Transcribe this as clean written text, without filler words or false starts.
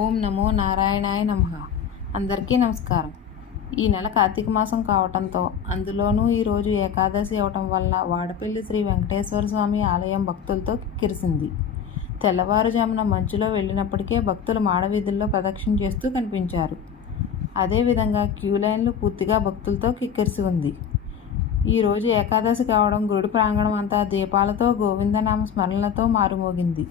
ఓం నమో నారాయణాయ నమః. అందరికీ నమస్కారం. ఈ నెల కార్తీక మాసం కావటంతో అందులోనూ ఈరోజు ఏకాదశి అవటం వల్ల వాడపల్లి శ్రీ వెంకటేశ్వర స్వామి ఆలయం భక్తులతో కిక్కిరిసింది. తెల్లవారుజామున మంచులో వెళ్ళినప్పటికే భక్తులు మాడవీధుల్లో ప్రదక్షిణ చేస్తూ కనిపించారు. అదేవిధంగా క్యూ లైన్లు పూర్తిగా భక్తులతో కిక్కిరిసి ఉంది. ఈరోజు ఏకాదశి కావడం గుడి ప్రాంగణం అంతా దీపాలతో గోవిందనామ స్మరణలతో మారుమోగింది.